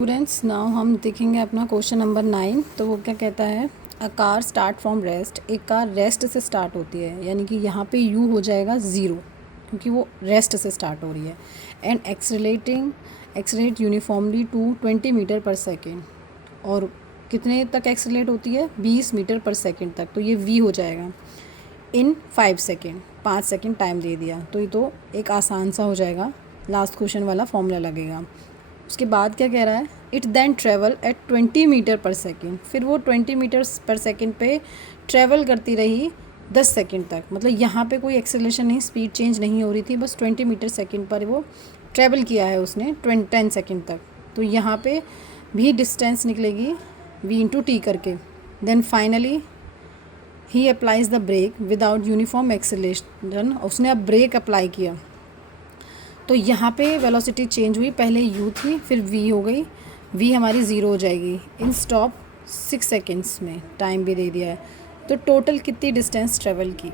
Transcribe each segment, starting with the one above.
Students now हम देखेंगे अपना क्वेश्चन नंबर 9। तो वो क्या कहता है, a car start from rest. एक कार रेस्ट से स्टार्ट होती है, यानी कि यहाँ पे यू हो जाएगा ज़ीरो क्योंकि वो रेस्ट से स्टार्ट हो रही है। And accelerate uniformly to 20 metre per second. और कितने तक एक्सलेट होती है, 20 मीटर पर सेकेंड तक। तो ये वी हो जाएगा इन 5 सेकेंड, 5 सेकेंड टाइम दे दिया। तो ये तो एक आसान सा हो जाएगा, लास्ट क्वेश्चन वाला फॉर्मूला लगेगा। उसके बाद क्या कह रहा है, it then travel at 20 metre per second. फिर वो 20 मीटर पर सेकेंड पे ट्रेवल करती रही 10 सेकेंड तक। मतलब यहाँ पे कोई एक्सेलरेशन नहीं, स्पीड चेंज नहीं हो रही थी, बस 20 मीटर सेकेंड पर वो ट्रेवल किया है उसने 10 सेकेंड तक। तो यहाँ पे भी डिस्टेंस निकलेगी v इंटू टी करके। Then finally he applies the brake without uniform acceleration. उसने अब ब्रेक अप्लाई किया तो यहाँ पे वेलोसिटी चेंज हुई, पहले u थी फिर v हो गई, v हमारी ज़ीरो हो जाएगी इन स्टॉप 6 सेकेंड्स में। टाइम भी दे दिया है। तो टोटल कितनी डिस्टेंस ट्रेवल की।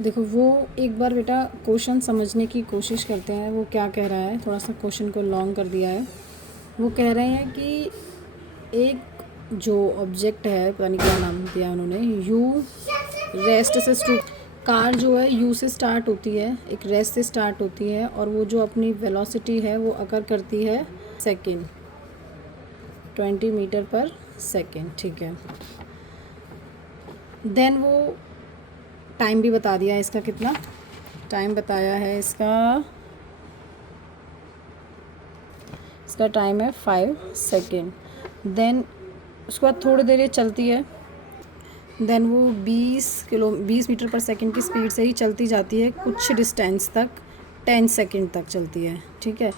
देखो वो एक बार बेटा क्वेश्चन समझने की कोशिश करते हैं। वो क्या कह रहा है, थोड़ा सा क्वेश्चन को लॉन्ग कर दिया है। वो कह रहे हैं कि एक जो ऑब्जेक्ट है, पता नहीं क्या नाम दिया उन्होंने, u रेस्ट से कार जो है यू से स्टार्ट होती है, एक रेस्ट से स्टार्ट होती है, और वो जो अपनी वेलोसिटी है वो अकर करती है सेकेंड 20 मीटर पर सेकेंड। ठीक है, देन वो टाइम भी बता दिया है इसका, कितना टाइम बताया है इसका टाइम है 5 सेकेंड। देन उसके बाद थोड़ी देर ये चलती है, देन वो 20 मीटर पर सेकंड की स्पीड से ही चलती जाती है कुछ डिस्टेंस तक, 10 सेकंड तक चलती है। ठीक है,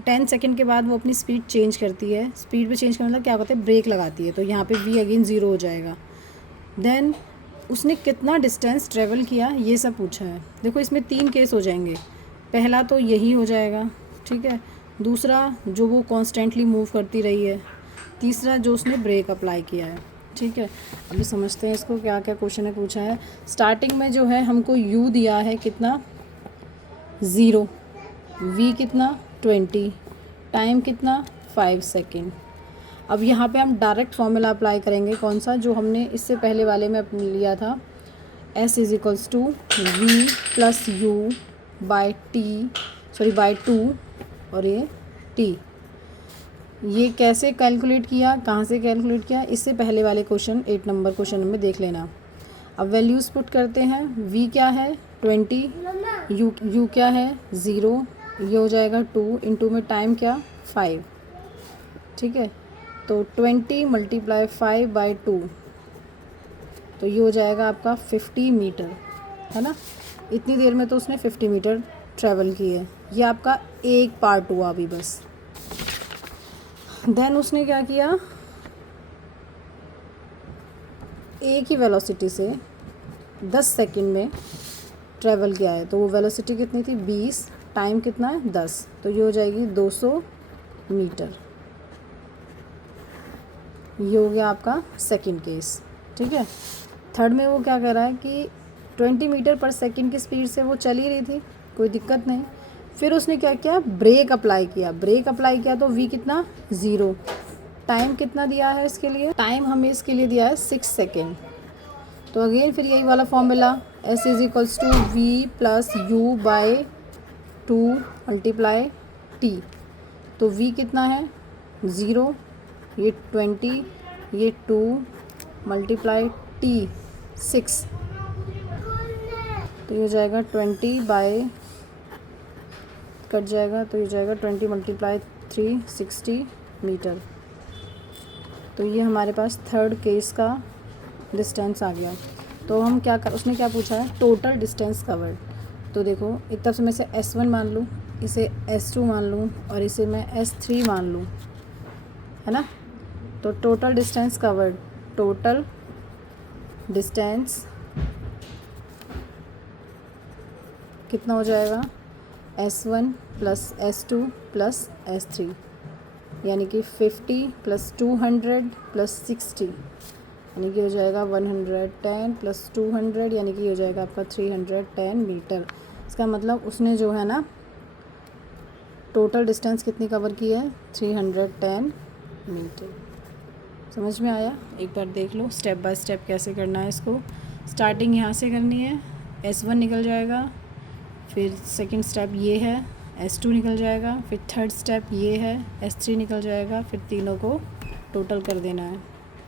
10 सेकंड के बाद वो अपनी स्पीड चेंज करती है। स्पीड पे चेंज करने मतलब क्या होता है, ब्रेक लगाती है। तो यहाँ पे वी अगेन ज़ीरो हो जाएगा। देन उसने कितना डिस्टेंस ट्रेवल किया, ये सब पूछा है। देखो इसमें 3 केस हो जाएंगे। पहला तो यही हो जाएगा, ठीक है। दूसरा जो वो कॉन्स्टेंटली मूव करती रही है। तीसरा जो उसने ब्रेक अप्लाई किया है। ठीक है, अभी समझते हैं इसको क्या क्या क्वेश्चन ने पूछा है। स्टार्टिंग में जो है हमको u दिया है कितना, 0, v कितना 20, टाइम कितना 5 सेकेंड। अब यहाँ पे हम डायरेक्ट फॉर्मूला अप्लाई करेंगे, कौन सा, जो हमने इससे पहले वाले में लिया था, s is equals to v plus u by 2 और ये t। ये कैसे कैलकुलेट किया, कहाँ से कैलकुलेट किया, इससे पहले वाले क्वेश्चन 8 नंबर क्वेश्चन में देख लेना। अब वैल्यूज़ पुट करते हैं। v क्या है 20, u क्या है 0, ये हो जाएगा 2, इंटू में टाइम क्या 5। ठीक है, तो 20 मल्टीप्लाई 5 बाई 2, तो ये हो जाएगा आपका 50 मीटर, है ना। इतनी देर में तो उसने 50 मीटर ट्रैवल की है। ये आपका एक पार्ट हुआ अभी बस। देन उसने क्या किया, एक ही वेलोसिटी से 10 सेकंड में ट्रैवल किया है। तो वो वेलोसिटी कितनी थी 20, टाइम कितना है 10, तो ये हो जाएगी 200 मीटर। ये हो गया आपका सेकंड केस। ठीक है, थर्ड में वो क्या कर रहा है कि 20 मीटर पर सेकंड की स्पीड से वो चल ही रही थी, कोई दिक्कत नहीं। फिर उसने क्या किया, ब्रेक अप्लाई किया। तो v कितना 0, टाइम कितना दिया है इसके लिए, टाइम हमें इसके लिए दिया है 6 सेकेंड। तो अगेन फिर यही वाला formula, s is equals to v plus u by 2 multiply t। तो v कितना है 0, ये 20, ये 2 मल्टीप्लाई t 6, तो ये हो जाएगा 20 बाई, कट जाएगा तो ये जाएगा 20 मल्टीप्लाई 3 60 मीटर। तो ये हमारे पास थर्ड केस का डिस्टेंस आ गया। तो हम क्या कर, उसने क्या पूछा है, टोटल डिस्टेंस कवर्ड। तो देखो एक तरफ से मैं इसे S1 मान लूँ, इसे S2 मान लूँ, और इसे मैं S3 मान लूँ, है ना। तो total distance covered, total distance कितना हो जाएगा, S1 plus S2 plus S3, यानी कि 50 प्लस 200 प्लस 60, यानी कि हो जाएगा 110 प्लस 200, यानी कि हो जाएगा आपका 310 मीटर। इसका मतलब उसने जो है ना टोटल डिस्टेंस कितनी कवर की है, 310 मीटर। समझ में आया? एक बार देख लो स्टेप बाय स्टेप कैसे करना है इसको। स्टार्टिंग यहाँ से करनी है, S1 निकल जाएगा, फिर सेकंड स्टेप ये है, S2 निकल जाएगा, फिर थर्ड स्टेप ये है, S3 निकल जाएगा, फिर तीनों को टोटल कर देना है।